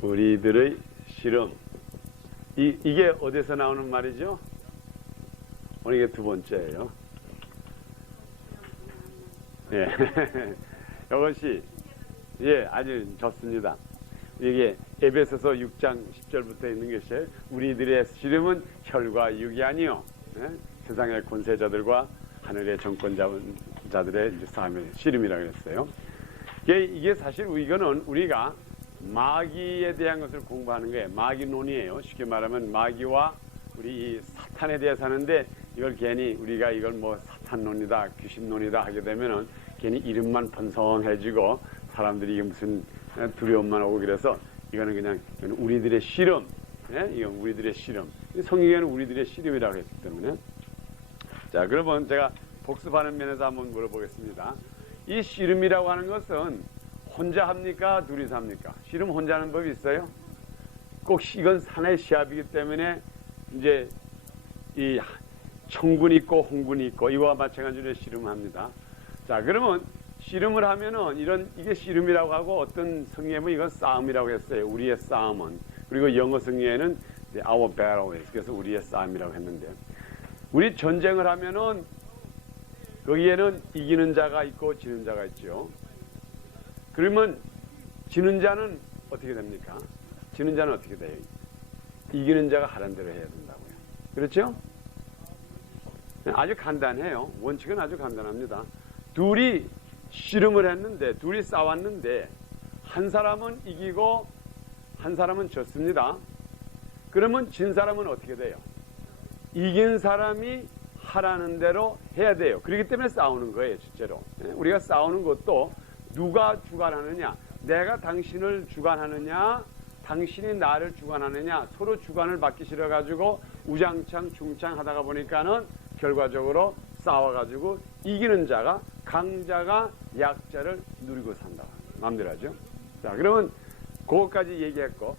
우리들의 실험. 이게 어디서 나오는 말이죠? 오늘 이게 두 번째예요. 예. 이것이, 예, 아주 좋습니다. 이게 에베소서 6장 10절부터 있는 것이 우리들의 실험은 혈과 육이 아니요. 예? 세상의 권세자들과 하늘의 정권자들의 싸움의 실험이라고 했어요. 이게 사실 이거는 우리가 마귀에 대한 것을 공부하는 거예요. 마귀론이에요. 쉽게 말하면 마귀와 우리 이 사탄에 대해서 하는데 이걸 괜히 우리가 이걸 뭐 사탄론이다, 귀신론이다 하게 되면은 괜히 이름만 번성해지고 사람들이 이게 무슨 두려움만 오고 그래서 이거는 그냥 우리들의 실험, 예? 이건 우리들의 실험. 성경에는 우리들의 실험이라고 했기 때문에. 자, 그러면 제가 복습하는 면에서 한번 물어보겠습니다. 이 실험이라고 하는 것은 혼자 합니까? 둘이서 합니까? 실험 혼자 하는 법이 있어요? 꼭 이건 사나의 시합이기 때문에 이제 이 청군이 있고 홍군이 있고 이와 마찬가지로 실험합니다. 자, 그러면 씨름을 하면은 이게 씨름이라고 하고 어떤 성경에는 이건 싸움이라고 했어요. 우리의 싸움은. 그리고 영어 성경에는 our battle is. 그래서 우리의 싸움이라고 했는데 우리 전쟁을 하면은 거기에는 이기는 자가 있고 지는 자가 있죠. 그러면 지는 자는 어떻게 됩니까? 지는 자는 어떻게 돼요? 이기는 자가 하는 대로 해야 된다고요. 그렇죠? 아주 간단해요. 원칙은 아주 간단합니다. 둘이 씨름을 했는데 둘이 싸웠는데 한 사람은 이기고 한 사람은 졌습니다. 그러면 진 사람은 어떻게 돼요? 이긴 사람이 하라는 대로 해야 돼요. 그렇기 때문에 싸우는 거예요. 실제로 우리가 싸우는 것도 누가 주관하느냐, 내가 당신을 주관하느냐, 당신이 나를 주관하느냐, 서로 주관을 받기 싫어가지고 우장창 중창 하다가 보니까는 결과적으로 싸워가지고 이기는 자가, 강자가 약자를 누리고 산다. 마음대로 하죠. 자, 그러면 그것까지 얘기했고,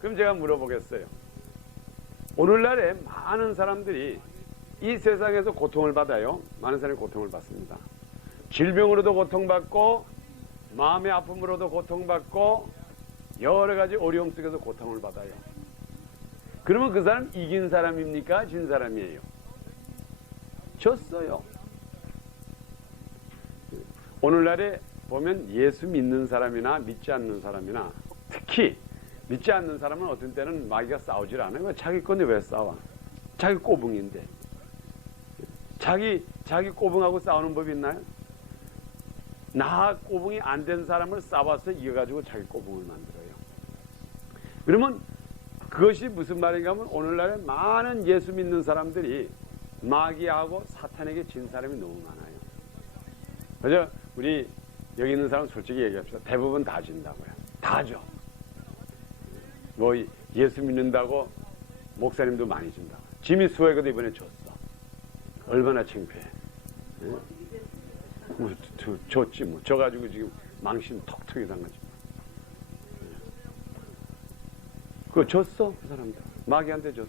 그럼 제가 물어보겠어요. 오늘날에 많은 사람들이 이 세상에서 고통을 받아요. 많은 사람이 고통을 받습니다. 질병으로도 고통받고 마음의 아픔으로도 고통받고 여러 가지 어려움 속에서 고통을 받아요. 그러면 그 사람 이긴 사람입니까? 진 사람이에요? 졌어요. 오늘날에 보면 예수 믿는 사람이나 믿지 않는 사람이나 특히 믿지 않는 사람은 어떤 때는 마귀가 싸우질 않아요. 자기 건데 왜 싸워? 자기 꼬붕인데. 자기 꼬붕하고 싸우는 법이 있나요? 나 꼬붕이 안 된 사람을 싸워서 이겨가지고 자기 꼬붕을 만들어요. 그러면 그것이 무슨 말인가 하면 오늘날에 많은 예수 믿는 사람들이 마귀하고 사탄에게 진 사람이 너무 많아요. 그래서 우리 여기 있는 사람 솔직히 얘기합시다. 대부분 다 진다고요. 다 져. 뭐 예수 믿는다고 목사님도 많이 진다고. 지미 스웨거도 이번에 졌어. 얼마나 창피해. 뭐, 졌지 뭐. 져가지고 지금 망신 턱턱이 당하지. 그거 졌어 그 사람들. 마귀한테 졌어.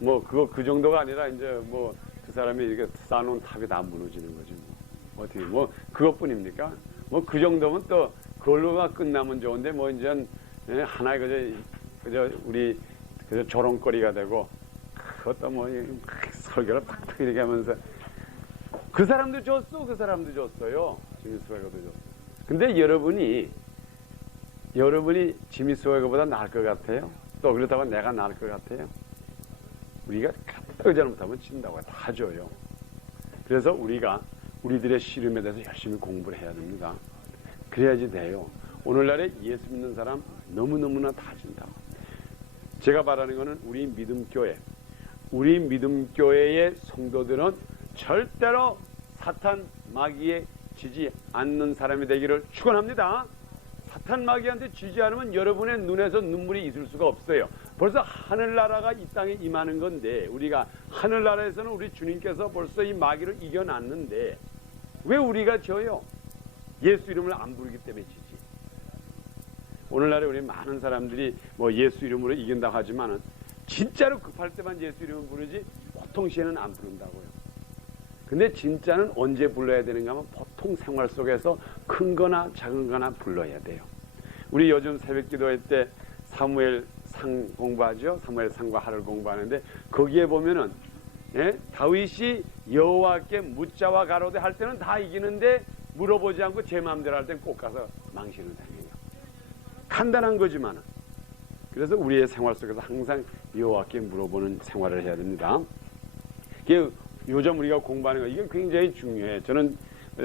뭐 그 정도가 아니라 이제 뭐 그 사람이 이렇게 쌓아놓은 탑이 다 무너지는 거지 뭐. 어떻게 뭐 그것뿐입니까? 뭐 그 정도면 또 그걸로가 끝나면 좋은데 뭐 이제 하나의 그저 우리 그저 조롱거리가 되고 그것도 뭐 설교를 팍팍 이렇게 하면서 그 사람도 줬어. 그 사람도 줬어요. 지미스웨거도 줬어. 근데 여러분이 지미스웨거보다 나을 것 같아요? 또 그렇다고 내가 나을 것 같아요? 우리가 의존 못하면 진다고 다 줘요. 그래서 우리가 우리들의 씨름에 대해서 열심히 공부를 해야 됩니다. 그래야지 돼요. 오늘날에 예수 믿는 사람 너무너무나 다 진다. 제가 바라는 것은 우리 믿음교회의 성도들은 절대로 사탄 마귀에 지지 않는 사람이 되기를 축원합니다. 사탄 마귀한테 지지 않으면 여러분의 눈에서 눈물이 있을 수가 없어요. 벌써 하늘나라가 이 땅에 임하는 건데 우리가 하늘나라에서는 우리 주님께서 벌써 이 마귀를 이겨놨는데 왜 우리가 져요? 예수 이름을 안 부르기 때문에 지지. 오늘날에 우리 많은 사람들이 뭐 예수 이름으로 이긴다고 하지만은 진짜로 급할 때만 예수 이름을 부르지 보통 시에는 안 부른다고요. 근데 진짜는 언제 불러야 되는가 하면 보통 생활 속에서 큰 거나 작은 거나 불러야 돼요. 우리 요즘 새벽 기도회 때 사무엘상 공부하죠. 사무엘상과 하를 공부하는데 거기에 보면은 다윗이 여호와께 묻자와 가로되 할 때는 다 이기는데 물어보지 않고 제 마음대로 할 때는 꼭 가서 망신을 당해요. 간단한 거지만 그래서 우리의 생활 속에서 항상 여호와께 물어보는 생활을 해야 됩니다. 요즘 우리가 공부하는 거 이게 굉장히 중요해요. 저는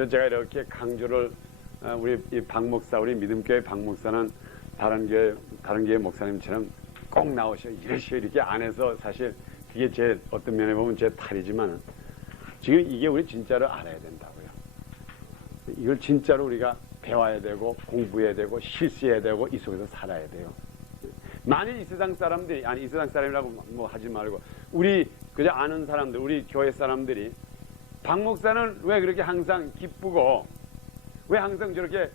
제가 이렇게 강조를 우리 박 목사, 우리 믿음교회 박 목사는 다른 교회 목사님처럼 꼭 나오셔 이러시오 이렇게 안 해서 사실 그게 제 어떤 면에 보면 제 탈이지만 지금 이게 우리 진짜로 알아야 된다고요. 이걸 진짜로 우리가 배워야 되고 공부해야 되고 실수해야 되고 이 속에서 살아야 돼요. 만일 이 세상 사람들이 이 세상 사람이라고 뭐 하지 말고 우리 그저 아는 사람들 우리 교회 사람들이 박 목사는 왜 그렇게 항상 기쁘고 왜 항상 저렇게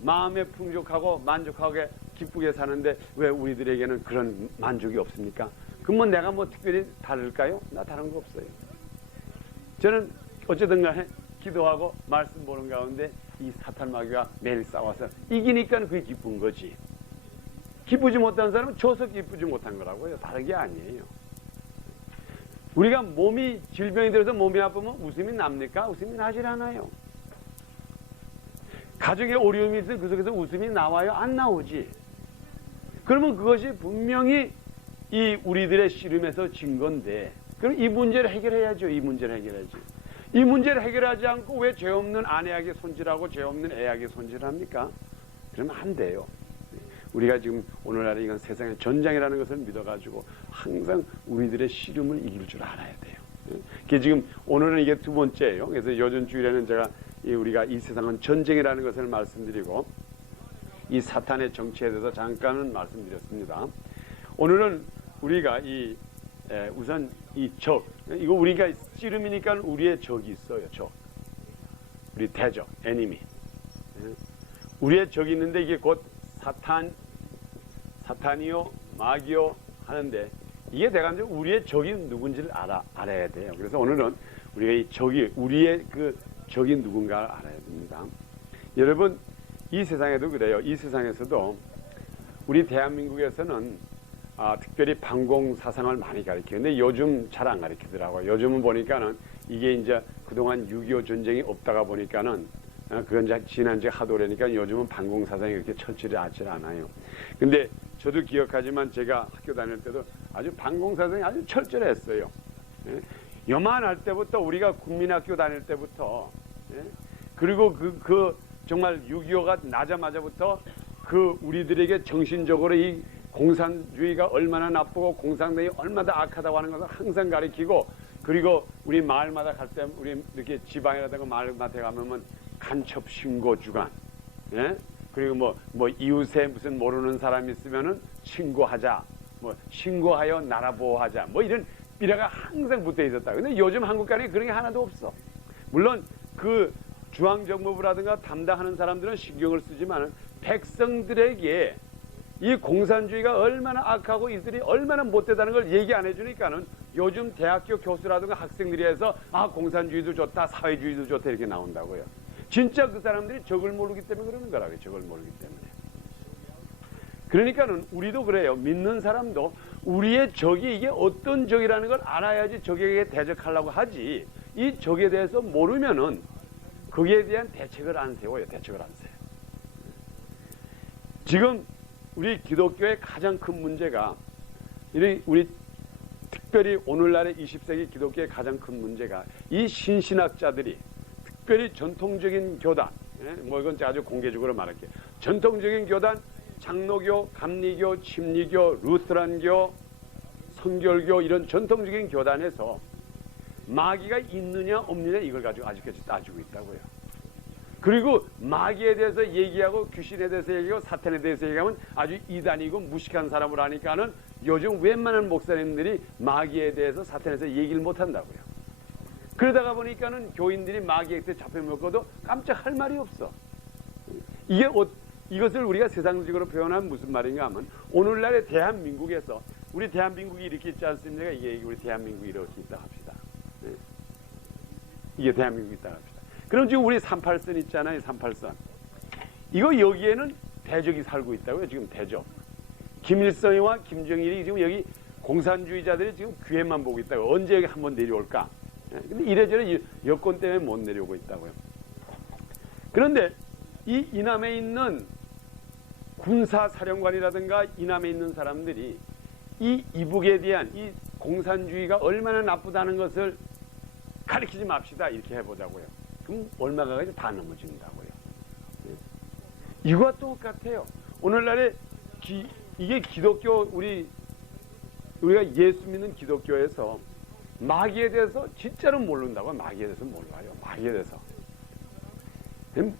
마음에 풍족하고 만족하게 기쁘게 사는데 왜 우리들에게는 그런 만족이 없습니까? 그럼 내가 뭐 특별히 다를까요? 나 다른 거 없어요. 저는 어쨌든 간에 기도하고 말씀 보는 가운데 이 사탄 마귀가 매일 싸워서 이기니까 그게 기쁜 거지. 기쁘지 못한 사람은 져서 기쁘지 못한 거라고요. 다른 게 아니에요. 우리가 몸이 질병이 들어서 몸이 아프면 웃음이 납니까? 웃음이 나질 않아요. 가정에 어려움이 있으면 그 속에서 웃음이 나와요? 안 나오지. 그러면 그것이 분명히 이 우리들의 씨름에서 진 건데 그럼 이 문제를 해결해야죠. 이 문제를 해결해야지. 이 문제를 해결하지 않고 왜 죄 없는 아내에게 손질하고 죄 없는 애에게 손질합니까? 그러면 안 돼요. 우리가 지금 오늘날에 이건 세상의 전쟁이라는 것을 믿어가지고 항상 우리들의 씨름을 이길 줄 알아야 돼요. 그게 지금 오늘은 이게 두 번째예요. 그래서 요즘 주일에는 제가 우리가 이 세상은 전쟁이라는 것을 말씀드리고 이 사탄의 정치에 대해서 잠깐은 말씀드렸습니다. 오늘은 우리가 우선 이 적, 이거 우리가 씨름이니까 우리의 적이 있어요. 적. 우리 대적, 애니미. 우리의 적이 있는데 이게 곧 사탄이요, 마귀요 하는데 이게 대간적으로 우리의 적이 누군지를 알아야 돼요. 그래서 오늘은 우리가 이 적이, 우리의 그 적이 누군가를 알아야 됩니다. 여러분, 이 세상에도 그래요. 이 세상에서도 우리 대한민국에서는 특별히 반공 사상을 많이 가르쳐요. 근데 요즘 잘 안 가르치더라고요. 요즘은 보니까는 이게 이제 그동안 6.25 전쟁이 없다가 보니까는 그건 이제 지난 지 하도 오래니까 요즘은 반공 사상이 그렇게 철저하지 않아요. 근데 저도 기억하지만 제가 학교 다닐 때도 아주 반공 사상이 아주 철저했어요. 요만할 때부터 우리가 국민학교 다닐 때부터 그리고 정말 6.25가 나자마자부터 우리들에게 정신적으로 이 공산주의가 얼마나 나쁘고 공산당이 얼마나 악하다고 하는 것을 항상 가르치고 그리고 우리 마을마다 갈 때 우리 이렇게 지방이라든가 마을마다 가면 간첩 신고 주간, 그리고 뭐 이웃에 무슨 모르는 사람이 있으면은 신고하자, 뭐 신고하여 나라 보호하자, 뭐 이런 삐라가 항상 붙어 있었다. 근데 요즘 한국간에 그런 게 하나도 없어. 물론 그 중앙정보부라든가 담당하는 사람들은 신경을 쓰지만 백성들에게 이 공산주의가 얼마나 악하고 이들이 얼마나 못되다는 걸 얘기 안 해주니까는 요즘 대학교 교수라든가 학생들이 해서 공산주의도 좋다, 사회주의도 좋다 이렇게 나온다고요. 진짜 그 사람들이 적을 모르기 때문에 그러는 거라고요. 적을 모르기 때문에. 그러니까는 우리도 그래요. 믿는 사람도 우리의 적이 이게 어떤 적이라는 걸 알아야지 적에게 대적하려고 하지. 이 적에 대해서 모르면은 거기에 대한 대책을 안 세워요. 대책을 안 세요. 지금 우리 기독교의 가장 큰 문제가 우리 특별히 오늘날의 20세기 기독교의 가장 큰 문제가 이 신신학자들이 특별히 전통적인 교단, 뭐 이건 아주 공개적으로 말할게요. 전통적인 교단, 장로교, 감리교, 침리교, 루스란교, 성결교 이런 전통적인 교단에서 마귀가 있느냐 없느냐 이걸 가지고 아직까지 따지고 있다고요. 그리고 마귀에 대해서 얘기하고 귀신에 대해서 얘기하고 사탄에 대해서 얘기하면 아주 이단이고 무식한 사람을 하니까는 요즘 웬만한 목사님들이 마귀에 대해서 사탄에 대해서 얘기를 못한다고요. 그러다가 보니까는 교인들이 마귀한테 잡혀먹어도 깜짝 할 말이 없어. 이것을 우리가 세상적으로 표현하면 무슨 말인가 하면 오늘날의 대한민국에서 우리 대한민국이 이렇게 있지 않습니까? 이게 우리 대한민국이 이렇게 있다 합시다. 이게 대한민국이 있다 합시다. 그럼 지금 우리 38선 있잖아요. 38선. 이거 여기에는 대적이 살고 있다고요. 지금 대적. 김일성이와 김정일이 지금 여기 공산주의자들이 지금 기회만 보고 있다고. 언제 여기 한번 내려올까? 근데 이래저래 여건 때문에 못 내려오고 있다고요. 그런데 이 이남에 있는 군사사령관이라든가 이남에 있는 사람들이 이 이북에 대한 이 공산주의가 얼마나 나쁘다는 것을 가르치지 맙시다. 이렇게 해보자고요. 그럼 얼마가 가지 다 넘어진다고요. 이거와 똑같아요. 오늘날에 이게 기독교 우리가 예수 믿는 기독교에서 마귀에 대해서 진짜로 모른다고. 마귀에 대해서 몰라요. 마귀에 대해서.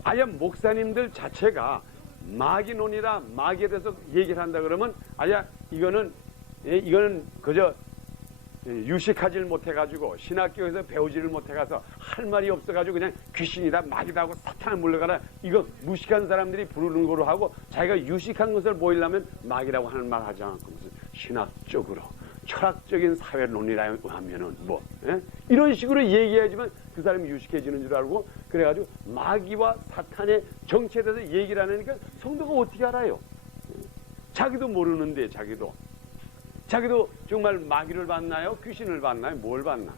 아예 목사님들 자체가 마귀론이라 마귀에 대해서 얘기를 한다 그러면 아예 이거는 그저 유식하지를 못해가지고 신학교에서 배우지를 못해가서 할 말이 없어가지고 그냥 귀신이다 마귀다 하고 사탄을 물러가라 이거 무식한 사람들이 부르는 거로 하고 자기가 유식한 것을 보이려면 마귀라고 하는 말 하지 않고 무슨 신학적으로 철학적인 사회론이라 하면은 뭐 이런 식으로 얘기해야지만 그 사람이 유식해지는 줄 알고 그래가지고 마귀와 사탄의 정체에 대해서 얘기를 안 하니까 성도가 어떻게 알아요? 자기도 모르는데 자기도 정말 마귀를 봤나요? 귀신을 봤나요? 뭘 봤나?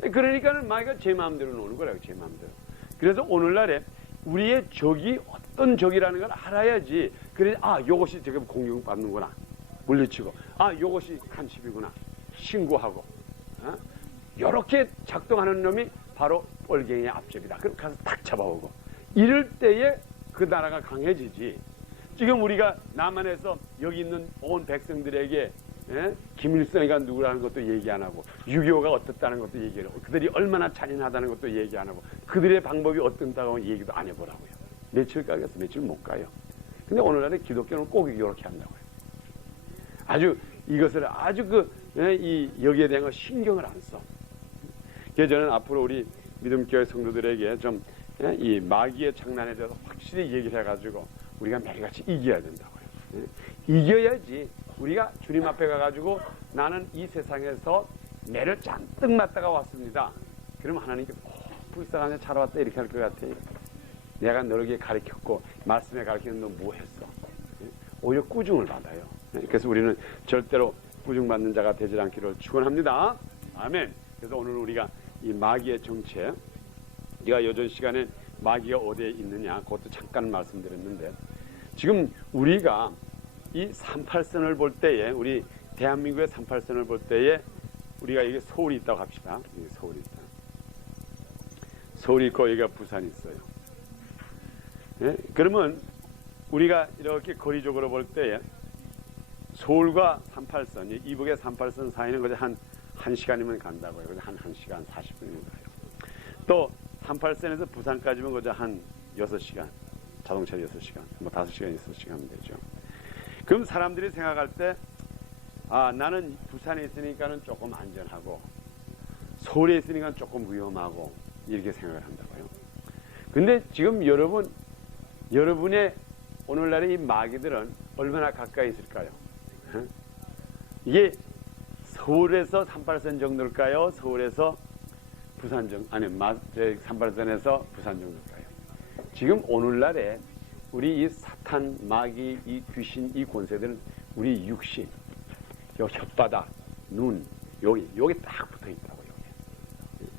그러니까는 마귀가 제 마음대로 노는 거라고. 제 마음대로. 그래서 오늘날에 우리의 적이 어떤 적이라는 걸 알아야지. 그래 요것이 지금 공격받는구나. 물리치고 요것이 간첩이구나. 신고하고 이렇게 작동하는 놈이 바로 뻘갱이의 앞접이다. 그럼 가서 탁 잡아오고 이럴 때에 그 나라가 강해지지. 지금 우리가 남한에서 여기 있는 온 백성들에게 김일성이가 누구라는 것도 얘기 안 하고 6.25가 어떻다는 것도 얘기 안 하고 그들이 얼마나 잔인하다는 것도 얘기 안 하고 그들의 방법이 어떤다고 얘기도 안 해보라고요. 며칠 가겠어? 며칠 못 가요. 근데 오늘날에 기독교는 꼭 이렇게 한다고요. 아주 이것을 아주 여기에 대한 거 신경을 안 써. 그래서 저는 앞으로 우리 믿음교회 성도들에게 좀 이 마귀의 장난에 대해서 확실히 얘기를 해가지고 우리가 매일같이 이겨야 된다고요. 이겨야지 우리가 주님 앞에 가가지고 나는 이 세상에서 매를 잔뜩 맞다가 왔습니다. 그러면 하나님께 불쌍하네 잘 왔다 이렇게 할 것 같아. 내가 너에게 가르쳤고 말씀에 가르치는 너 뭐 했어? 오히려 꾸중을 받아요. 그래서 우리는 절대로 꾸중받는 자가 되지 않기를 축원합니다. 아멘. 그래서 오늘 우리가 이 마귀의 정체, 네가 요전 시간에 마귀가 어디에 있느냐 그것도 잠깐 말씀드렸는데 지금 우리가 이 38선을 볼 때에 우리 대한민국의 38선을 볼 때에 우리가 이게 서울이 있다고 합시다. 서울이 있다. 서울이 있고 여기가 부산이 있어요. 그러면 우리가 이렇게 거리적으로 볼 때에 서울과 38선, 이북의 38선 사이는 거의 한 1시간이면 간다고요. 그래서 한 1시간 40분이면 가요. 또 38선에서 부산까지면 거의 한 6시간, 자동차로 6시간, 뭐 5시간, 6시간 하면 되죠. 그럼 사람들이 생각할 때, 나는 부산에 있으니까는 조금 안전하고, 서울에 있으니까 조금 위험하고, 이렇게 생각을 한다고요. 근데 지금 여러분의 오늘날의 이 마귀들은 얼마나 가까이 있을까요? 이게 서울에서 38선 정도일까요? 서울에서 부산 정도, 38선에서 부산 정도일까요? 지금 오늘날에 우리 이 사탄, 마귀, 이 귀신, 이 권세들은 우리 육신, 요 혓바닥, 눈, 여기 딱 붙어 있다고, 여기.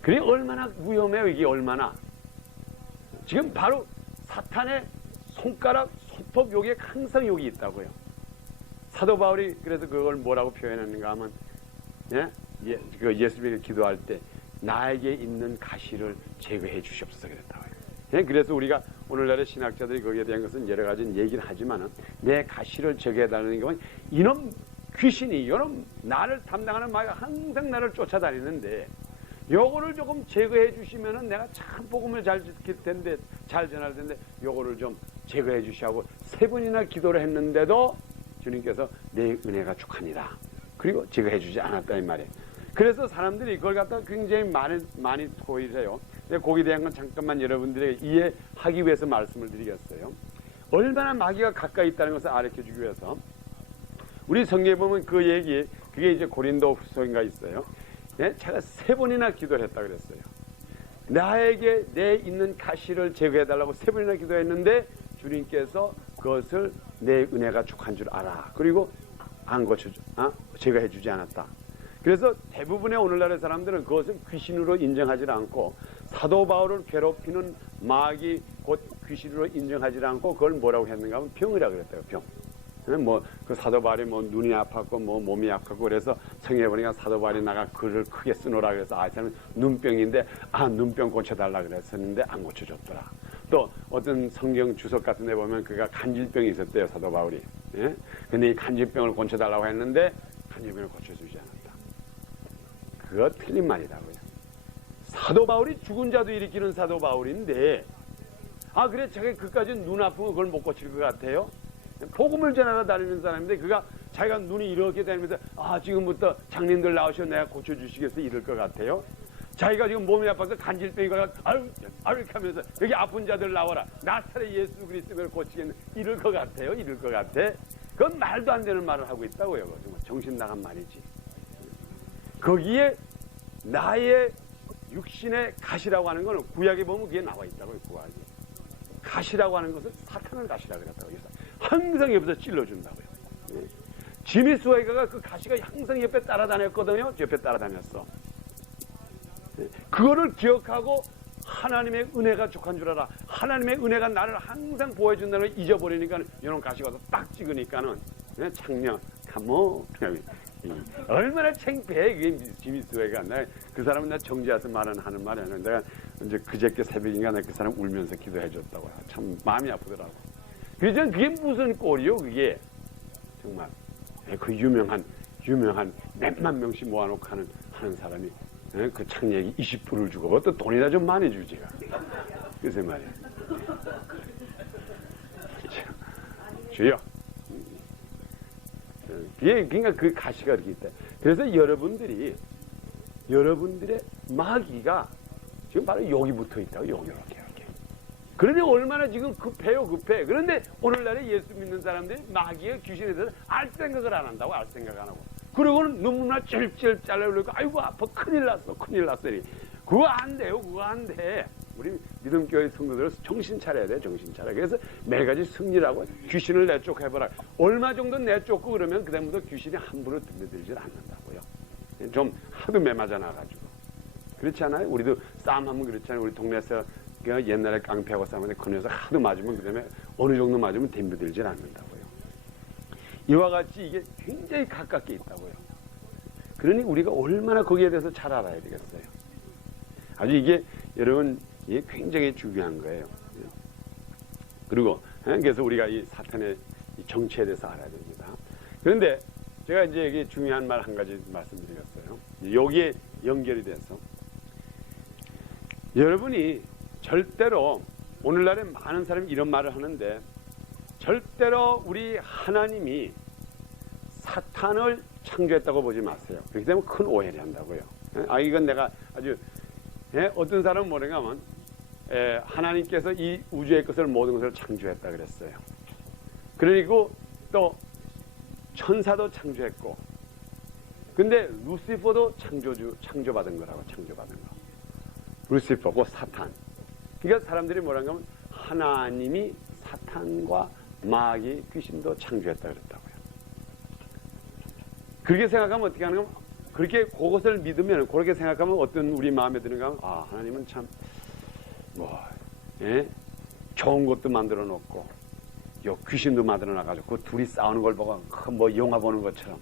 그래, 얼마나 위험해요, 이게 얼마나. 지금 바로 사탄의 손가락, 손톱, 여기에 항상 여기 있다고요. 사도 바울이 그래서 그걸 뭐라고 표현하는가 하면, 예수님이 기도할 때, 나에게 있는 가시를 제거해 주시옵소서 그랬다고요. 그래서 우리가 오늘날의 신학자들이 거기에 대한 것은 여러 가지 얘기를 하지만은 내 가시를 제거해달라는 건 이놈 귀신이 이놈 나를 담당하는 마귀가 항상 나를 쫓아다니는데 요거를 조금 제거해 주시면은 내가 참 복음을 잘 지킬 텐데 잘 전할 텐데 요거를 좀 제거해 주시하고 3번이나 기도를 했는데도 주님께서 내 은혜가 축하니다. 그리고 제거해 주지 않았다 이 말이에요. 그래서 사람들이 그걸 갖다가 굉장히 많이 토의를 해요. 거기에 대한 건 잠깐만 여러분들에게 이해하기 위해서 말씀을 드리겠어요. 얼마나 마귀가 가까이 있다는 것을 알려주기 위해서 우리 성경에 보면 그 얘기, 그게 이제 고린도 후서인가 있어요. 제가 3번이나 기도를 했다 그랬어요. 나에게 내 있는 가시를 제거해달라고 3번이나 기도했는데 주님께서 그것을 내 은혜가 족한 줄 알아. 그리고 안 고쳐줘. 제가 해주지 않았다. 그래서 대부분의 오늘날의 사람들은 그것을 귀신으로 인정하지 않고 사도 바울을 괴롭히는 마귀 곧 귀신으로 인정하지 않고 그걸 뭐라고 했는가 하면 병이라 그랬대요. 병. 그 사도 바울이 눈이 아팠고 몸이 아팠고 그래서 성경에 보니까 사도 바울이 나가 글을 크게 쓰노라 그래서 이 사람은 눈병인데 눈병 고쳐달라 그랬었는데 안 고쳐줬더라. 또 어떤 성경 주석 같은 데 보면 그가 간질병이 있었대요. 사도 바울이. 예? 근데 이 간질병을 고쳐달라고 했는데 간질병을 고쳐주지 않았다. 그거 틀린 말이라고요. 사도 바울이 죽은 자도 일으키는 사도 바울인데 그래 자기 그까지 눈 아프면 그걸 못 고칠 것 같아요? 복음을 전하러 다니는 사람인데 그가 자기가 눈이 이렇게 다니면서 지금부터 장님들 나오셔 내가 고쳐주시겠어 이럴 것 같아요? 자기가 지금 몸이 아파서 간질병이 가서 아유 이렇게 하면서 여기 아픈 자들 나와라 나사렛 예수 그리스도를 고치겠네 이럴 것 같아요? 이럴 것 같아? 그건 말도 안 되는 말을 하고 있다고요. 정말 정신 나간 말이지. 거기에 나의 육신의 가시라고 하는 거는 구약에 보면 그게 나와 있다고요. 구약에 가시라고 하는 것은 사탄을 가시라 그랬다고요. 항상 옆에서 찔러준다고요. 지미 스웨이가가 그 가시가 항상 옆에 따라다녔거든요. 옆에 따라다녔어. 그거를 기억하고 하나님의 은혜가 족한 줄 알아. 하나님의 은혜가 나를 항상 보여준다는 걸 잊어버리니까 이런 가시가 와서 딱 찍으니까는 창녀 얼마나 창피해. 그게 지미 스웨이가. 그 사람은 나 정지해서 하는 말이야. 내가 이제 그저께 새벽인가 그 사람 울면서 기도해 줬다고. 참 마음이 아프더라고. 그래서 그게 무슨 꼴이요 그게. 정말 그 유명한 몇만 명씩 모아놓고 하는 사람이 그 창녀에게 20불을 주고 또 돈이나 좀 많이 주지. 그래서 말이야. 주여. 그러니까 그 가시가 이렇게 있다. 그래서 여러분들의 마귀가 지금 바로 여기 붙어 있다고. 여기 이렇게. 그런데 얼마나 지금 급해요. 그런데 오늘날에 예수 믿는 사람들이 마귀의 귀신에 대해서 알 생각을 안 한다고. 알 생각 안 하고. 그러고는 눈물나 찔찔 잘라버리고 아이고 아파 큰일 났어. 그거 안 돼요. 그거 안 돼. 우리 믿음교회 성도들은 정신 차려야 돼. 정신 차려. 그래서 매가지 승리라고 귀신을 내쫓아해보라. 얼마 정도 내쫓고 그러면 그다음부터 귀신이 함부로 들려들질 않는다고요. 좀 하도 매맞아 나가지고. 그렇지 않아요? 우리도 싸움하면 그렇잖아요. 우리 동네에서 옛날에 깡패하고 싸우는데 그 녀석 하도 맞으면 그다음에 어느 정도 맞으면 덤벼들질 않는다고요. 이와 같이 이게 굉장히 가깝게 있다고요. 그러니 우리가 얼마나 거기에 대해서 잘 알아야 되겠어요. 아주 이게 여러분 이게 굉장히 중요한 거예요. 그리고 그래서 우리가 이 사탄의 이 정체에 대해서 알아야 됩니다. 그런데 제가 이제 여기 중요한 말 한 가지 말씀드렸어요. 여기에 연결이 돼서 여러분이 절대로 오늘날에 많은 사람이 이런 말을 하는데 절대로 우리 하나님이 사탄을 창조했다고 보지 마세요. 그렇기 때문에 큰 오해를 한다고요. 이건 내가 아주 어떤 사람은 뭐라고 하면 하나님께서 이 우주의 것을 모든 것을 창조했다 그랬어요. 그리고 또 천사도 창조했고 근데 루시퍼도 창조받은 거라고. 창조받은 거. 루시퍼고 사탄. 그러니까 사람들이 뭐라고 하면 하나님이 사탄과 마귀 귀신도 창조했다 그랬다고요. 그렇게 생각하면 어떻게 하는가 하면 그렇게 그것을 믿으면 그렇게 생각하면 어떤 우리 마음에 드는가 하면 하나님은 참 좋은 것도 만들어 놓고 귀신도 만들어 놔가지고 그 둘이 싸우는 걸 보고 영화 보는 것처럼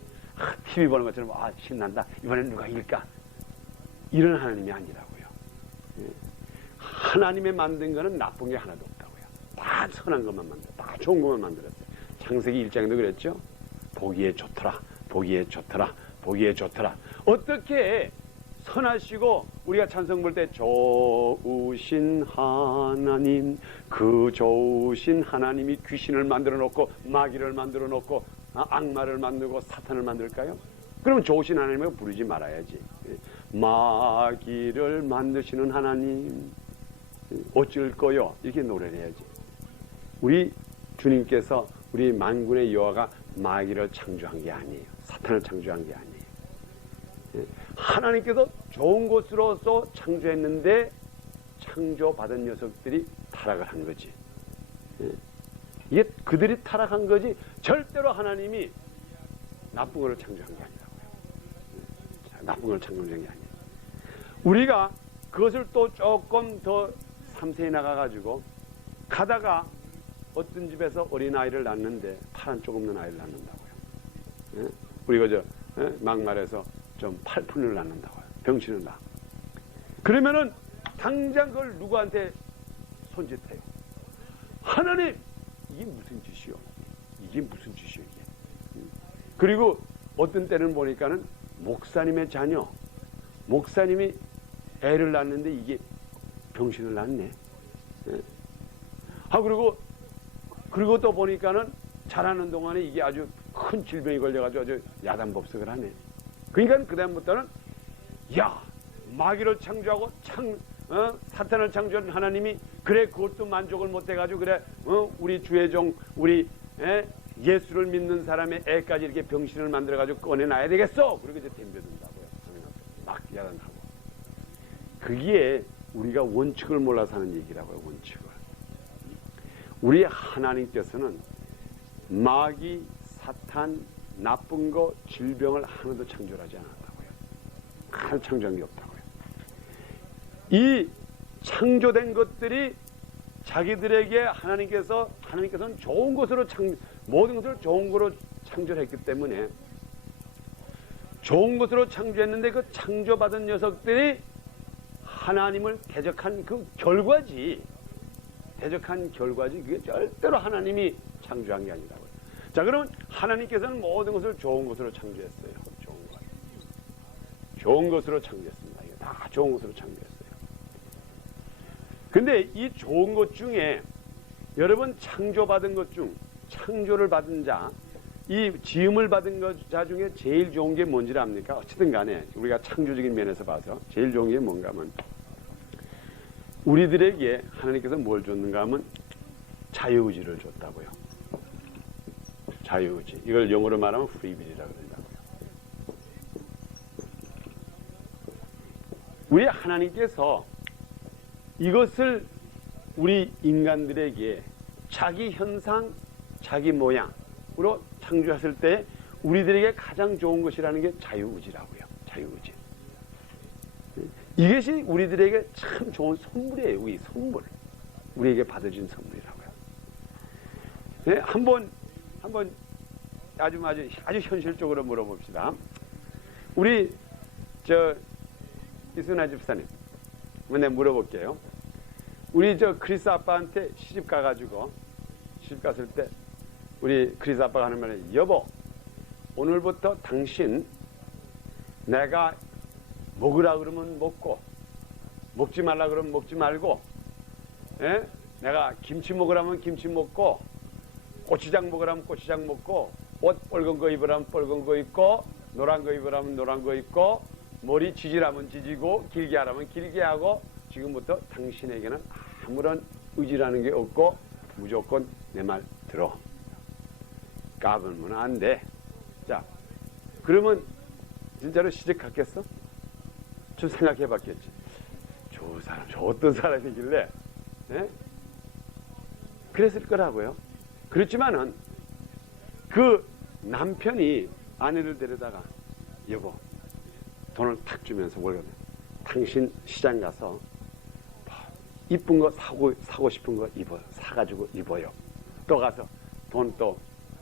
TV 보는 것처럼 신난다. 이번엔 누가 이길까? 이런 하나님이 아니라고요. 하나님의 만든 거는 나쁜 게 하나도 없다고요. 다 선한 것만 만들었어요. 다 좋은 것만 만들었어요. 창세기 1장에도 그랬죠. 보기에 좋더라. 어떻게 선하시고 우리가 찬송 볼 때 좋으신 하나님, 그 좋으신 하나님이 귀신을 만들어 놓고 마귀를 만들어 놓고 악마를 만들고 사탄을 만들까요? 그러면 좋으신 하나님을 부르지 말아야지. 마귀를 만드시는 하나님 어쩔 거요? 이렇게 노래를 해야지. 우리 주님께서 우리 만군의 여호와가 마귀를 창조한 게 아니에요. 사탄을 창조한 게 아니에요. 하나님께서 좋은 것으로서 창조했는데 창조받은 녀석들이 타락을 한 거지. 이게 그들이 타락한 거지 절대로 하나님이 나쁜 걸 창조한 게 아니라고요. 나쁜 걸 창조한 게 아니에요. 우리가 그것을 또 조금 더 삼세히 나가가지고 가다가 어떤 집에서 어린아이를 낳는데 팔 쪽 없는 아이를 낳는다고요. 예? 우리 그저 막말해서 좀 팔푼을 낳는다고요. 병신을 낳아. 그러면은 당장 그걸 누구한테 손짓해요. 하나님, 이게 무슨 짓이요? 이게 무슨 짓이요? 이게. 그리고 어떤 때는 보니까는 목사님의 자녀, 목사님이 애를 낳는데 이게 병신을 낳네. 예? 그리고 또 보니까는 자라는 동안에 이게 아주 큰 질병이 걸려가지고 아주 야단법석을 하네. 그러니까 그다음부터는 야, 마귀를 창조하고 사탄을 창조한 하나님이 그래 그것도 만족을 못해가지고 그래 우리 주의 종 우리 예수를 믿는 사람의 애까지 이렇게 병신을 만들어가지고 꺼내놔야 되겠어. 그리고 이제 덤벼든다고요. 막 야단하고. 그게 우리가 원칙을 몰라서 하는 얘기라고요. 원칙을. 우리 하나님께서는 마귀, 사탄, 나쁜 거, 질병을 하나도 창조하지 않았다고요. 하나도 창조한 게 없다고요. 이 창조된 것들이 자기들에게 하나님께서는 좋은 것으로 모든 것을 좋은 것으로 창조했기 때문에 좋은 것으로 창조했는데 그 창조받은 녀석들이 하나님을 대적한 그 결과지. 그게 절대로 하나님이 창조한 게 아니라고요. 자, 그러면 하나님께서는 모든 것을 좋은 것으로 창조했어요. 좋은 것으로 창조했습니다. 이게 다 좋은 것으로 창조했어요. 근데 이 좋은 것 중에 여러분 창조받은 것 중 창조를 받은 자, 이 지음을 받은 자 중에 제일 좋은 게 뭔지 압니까? 어쨌든 간에 우리가 창조적인 면에서 봐서 제일 좋은 게 뭔가 하면 우리들에게 하나님께서 뭘 줬는가 하면 자유의지를 줬다고요. 자유의지. 이걸 영어로 말하면 프리빌이라고 그런다고요. 우리 하나님께서 이것을 우리 인간들에게 자기 현상, 자기 모양으로 창조했을 때 우리들에게 가장 좋은 것이라는 게 자유의지라고요. 자유의지. 이것이 우리들에게 참 좋은 선물이에요. 이 선물. 우리에게 받아진 선물이라고요. 네, 한번 아주 현실적으로 물어봅시다. 우리 이순아 집사님, 내가 물어볼게요. 우리 크리스 아빠한테 시집 갔을 때 우리 크리스 아빠가 하는 말이 여보, 오늘부터 당신 내가 먹으라 그러면 먹고 먹지 말라 그러면 먹지 말고 내가 김치 먹으라면 김치 먹고 고추장 먹으라면 고추장 먹고 옷 빨간 거 입으라면 빨간 거 입고 노란 거 입으라면 노란 거 입고 머리 지지라면 지지고 길게 하라면 길게 하고 지금부터 당신에게는 아무런 의지라는 게 없고 무조건 내 말 들어. 까불면 안 돼. 자, 그러면 진짜로 시집 갔겠어? 좀 생각해 봤겠지. 저 어떤 사람이길래 그랬을 거라고요. 그렇지만은 그 남편이 아내를 데려다가 여보, 돈을 탁 주면서 월급에 당신 시장 가서 이쁜 거 사고 싶은 거 사가지고 입어요. 또 가서 돈 또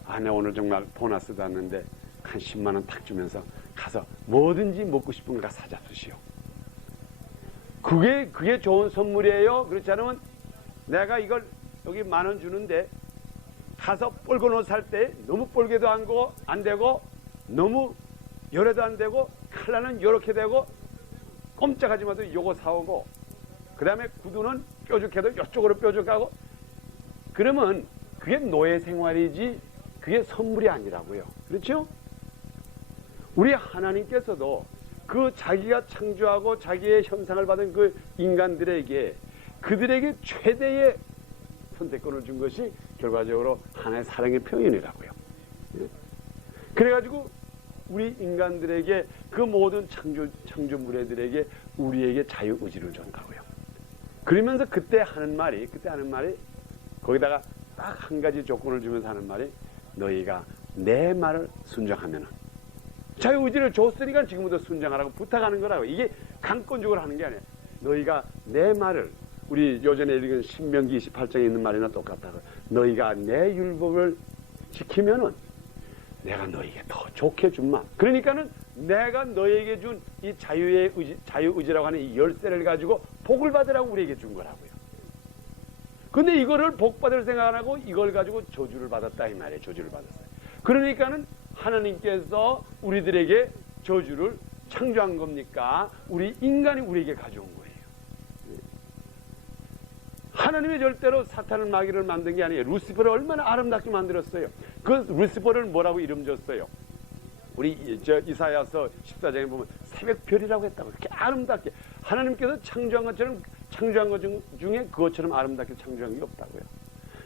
아내 오늘 정말 보너스도 왔는데 한 10만 원 탁 주면서 가서 뭐든지 먹고 싶은 거 사잡수시오. 그게 좋은 선물이에요. 그렇지 않으면 내가 이걸 여기 10,000원 주는데 가서 뻘건 옷 살 때 너무 뻘게도 안 되고 너무 열에도 안 되고 칼라는 요렇게 되고 꼼짝하지 마도 요거 사오고 그 다음에 구두는 뾰족해도 이쪽으로 뾰족하고 그러면 그게 노예 생활이지 그게 선물이 아니라고요. 그렇죠? 우리 하나님께서도 그 자기가 창조하고 자기의 형상을 받은 그 인간들에게 그들에게 최대의 선택권을 준 것이 결과적으로 하나의 사랑의 표현이라고요. 그래가지고 우리 인간들에게 그 모든 창조물애들에게 우리에게 자유의지를 준다고요. 그러면서 그때 하는 말이 거기다가 딱 한 가지 조건을 주면서 하는 말이 너희가 내 말을 순종하면은 자유의지를 줬으니까 지금부터 순종하라고 부탁하는 거라고. 이게 강권적으로 하는 게 아니에요. 너희가 내 말을 우리 요전에 읽은 신명기 28장에 있는 말이나 똑같다고. 너희가 내 율법을 지키면은 내가 너희에게 더 좋게 준마. 그러니까는 내가 너희에게 준 이 자유의지라고 하는 이 열쇠를 가지고 복을 받으라고 우리에게 준 거라고요. 근데 이거를 복 받을 생각 안 하고 이걸 가지고 저주를 받았다 이 말이에요. 저주를 받았어요. 그러니까는 하나님께서 우리들에게 저주를 창조한 겁니까? 우리 인간이 우리에게 가져온 거예요. 하나님이 절대로 사탄을 마귀를 만든 게 아니에요. 루시퍼를 얼마나 아름답게 만들었어요. 그 루시퍼를 뭐라고 이름 줬어요? 우리 이사야서 14장에 보면 새벽별이라고 했다고. 그렇게 아름답게 하나님께서 창조한 것처럼 창조한 것 중에 그것처럼 아름답게 창조한 게 없다고요.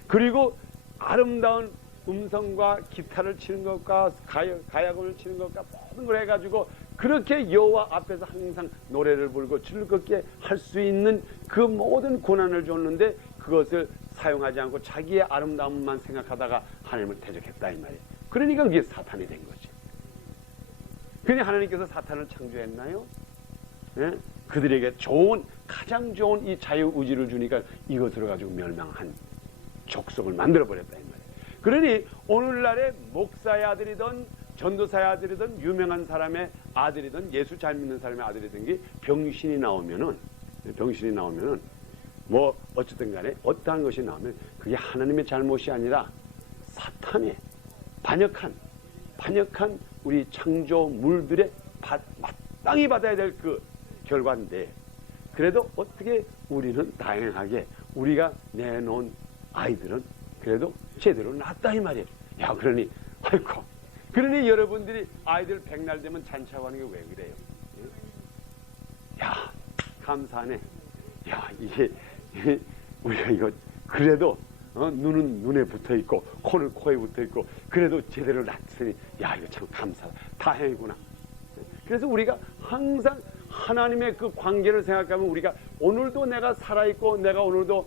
그리고 아름다운 음성과 기타를 치는 것과 가야금을 치는 것과 모든 걸 해가지고 그렇게 여호와 앞에서 항상 노래를 부르고 즐겁게 할 수 있는 그 모든 고난을 줬는데 그것을 사용하지 않고 자기의 아름다움만 생각하다가 하나님을 대적했다 이 말이에요. 그러니까 그게 사탄이 된 거지. 그냥 하나님께서 사탄을 창조했나요? 예? 그들에게 가장 좋은 이 자유의지를 주니까 이것으로 가지고 멸망한 족속을 만들어버렸다 이 말이에요. 그러니 오늘날의 목사의 아들이든 전도사의 아들이든 유명한 사람의 아들이든 예수 잘 믿는 사람의 아들이든 게 병신이 나오면은 뭐 어쨌든 간에 어떠한 것이 나오면 그게 하나님의 잘못이 아니라 사탄의 반역한 우리 창조물들의 마땅히 받아야 될 그 결과인데 그래도 어떻게 우리는 다행하게 우리가 내놓은 아이들은 그래도 제대로 낳았다 이 말이에요. 야 그러니 여러분들이 아이들 백날 되면 잔치하고 하는 게 왜 그래요? 야 감사하네. 야 이게 우리가 이거 그래도 눈은 눈에 붙어 있고 코는 코에 붙어 있고 그래도 제대로 낳았으니 야 이거 참 감사하다. 다행이구나. 그래서 우리가 항상 하나님의 그 관계를 생각하면 우리가 오늘도 내가 살아있고 내가 오늘도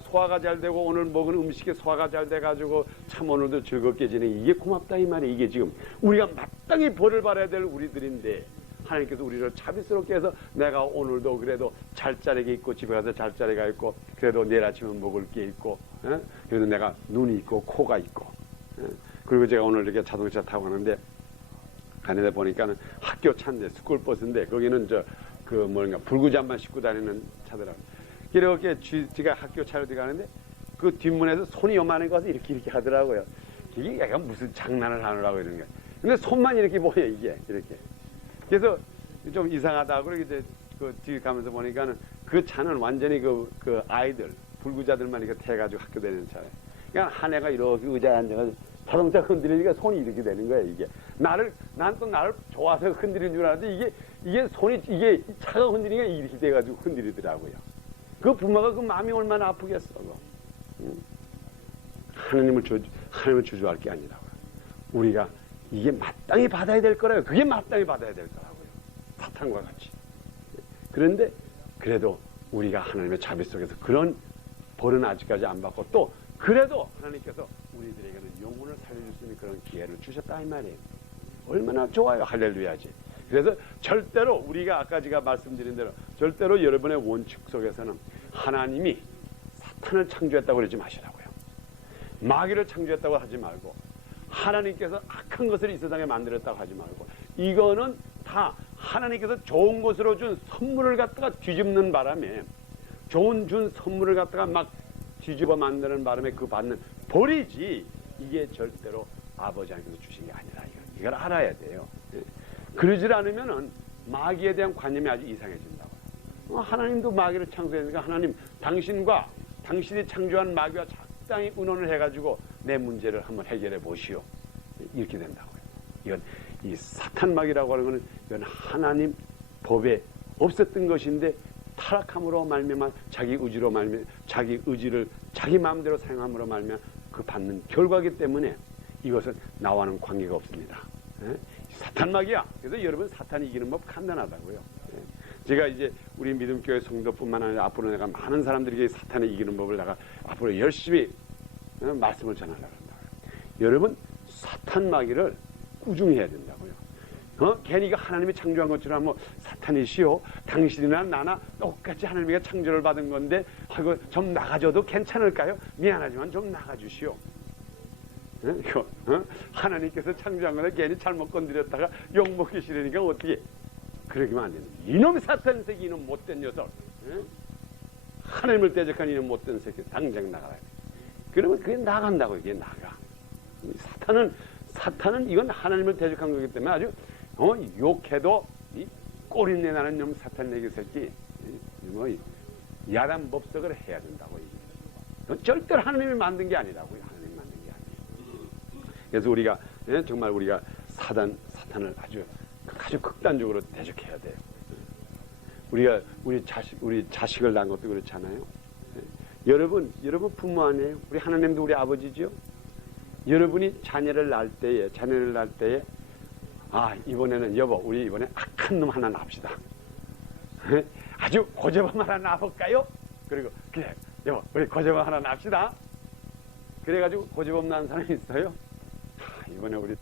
소화가 잘 되고 오늘 먹은 음식에 소화가 잘 돼가지고 참 오늘도 즐겁게 지내 이게 고맙다 이 말이에요. 이게 지금 우리가 마땅히 벌을 받아야 될 우리들인데 하나님께서 우리를 자비스럽게 해서 내가 오늘도 그래도 잘 자리게 있고 집에 가서 잘 자리가 있고 그래도 내일 아침에 먹을 게 있고 그래도 내가 눈이 있고 코가 있고 그리고 제가 오늘 이렇게 자동차 타고 가는데 보니까는 학교 차인데 스쿨버스인데 거기는 불구잠만 싣고 다니는 차더라고요. 이렇게 지가 학교 차로 들어가는데 그 뒷문에서 손이 요만한 거 가서 이렇게 하더라고요. 이게 약간 무슨 장난을 하느라고 이러는 거예요. 근데 손만 이렇게 보여 이게 이렇게. 그래서 좀 이상하다. 그리고 이제 그 뒤에 가면서 보니까는 그 차는 완전히 그 아이들 불구자들만 이렇게 태가지고 학교 다니는 차예요. 그러니까 한 애가 이렇게 의자에 앉아가지고 자동차 흔들리니까 손이 이렇게 되는 거예요 이게. 난 또 나를 좋아서 흔들리는 줄 알았는데 이게 차가 흔들리니까 이렇게 돼가지고 흔들리더라고요. 그 부모가 그 마음이 얼마나 아프겠어. 하나님을 주저할 게 아니라고요. 우리가 이게 마땅히 받아야 될 거라고요. 그게 마땅히 받아야 될 거라고요. 사탄과 같이. 그런데 그래도 우리가 하나님의 자비 속에서 그런 벌은 아직까지 안 받고 또 그래도 하나님께서 우리들에게는 영혼을 살려줄 수 있는 그런 기회를 주셨다 이 말이에요. 얼마나 좋아요. 할렐루야지. 그래서 절대로 우리가 아까 제가 말씀드린 대로 절대로 여러분의 원칙 속에서는 하나님이 사탄을 창조했다고 그러지 마시라고요. 마귀를 창조했다고 하지 말고 하나님께서 악한 것을 이 세상에 만들었다고 하지 말고 이거는 다 하나님께서 좋은 것으로 준 선물을 갖다가 뒤집는 바람에 준 선물을 갖다가 막 뒤집어 만드는 바람에 그 받는 벌이지 이게 절대로 아버지 하나님께서 주신 게 아니라 이걸 알아야 돼요. 그러질 않으면은 마귀에 대한 관념이 아주 이상해진다고. 하나님도 마귀를 창조했으니까 하나님 당신이 창조한 마귀와 적당히 의논을 해가지고 내 문제를 한번 해결해 보시오. 이렇게 된다고요. 이건 이 사탄 마귀라고 하는 것은 이건 하나님 법에 없었던 것인데 타락함으로 말미암아 자기 의지를 자기 마음대로 사용함으로 말미암아 그 받는 결과이기 때문에 이것은 나와는 관계가 없습니다. 사탄 마귀야. 그래서 여러분 사탄이 이기는 법 간단하다고요. 제가 이제 우리 믿음교회 성도뿐만 아니라 앞으로 내가 많은 사람들에게 사탄이 이기는 법을 내가 앞으로 열심히 말씀을 전하려고 한다. 여러분 사탄 마귀를 꾸중해야 된다고요. 괜히가 하나님이 창조한 것처럼 뭐 사탄이시오 당신이나 나나 똑같이 하나님이 창조를 받은 건데 좀 나가줘도 괜찮을까요? 미안하지만 좀 나가주시오. 하나님께서 창조한 건데 괜히 잘못 건드렸다가 욕먹기 싫으니까 어떻게 그러기만 안 되는 이놈 사탄 새끼 이놈 못된 녀석 하나님을 대적한 이놈 못된 새끼 당장 나가라. 그러면 그게 나간다고. 이게 나가. 사탄은 이건 하나님을 대적한 거기 때문에 아주 욕해도 이 꼬린내 나는 놈 사탄 내기 새끼 뭐 야단 법석을 해야 된다고. 이게 절대로 하나님이 만든 게 아니라고요. 하나님이 만든 게 아니에요. 그래서 우리가 정말 우리가 사탄을 아주 극단적으로 대적해야 돼요. 우리가 우리 자식을 낳은 것도 그렇잖아요. 여러분 부모 아니에요? 우리 하나님도 우리 아버지죠. 여러분이 자녀를 낳을 때에 이번에는 여보 우리 이번에 악한 놈 하나 낳읍시다. 아주 고저범 하나 낳아볼까요? 그리고 그래 여보 우리 고저범 하나 낳읍시다. 그래가지고 고저범 낳은 사람이 있어요. 이번에 우리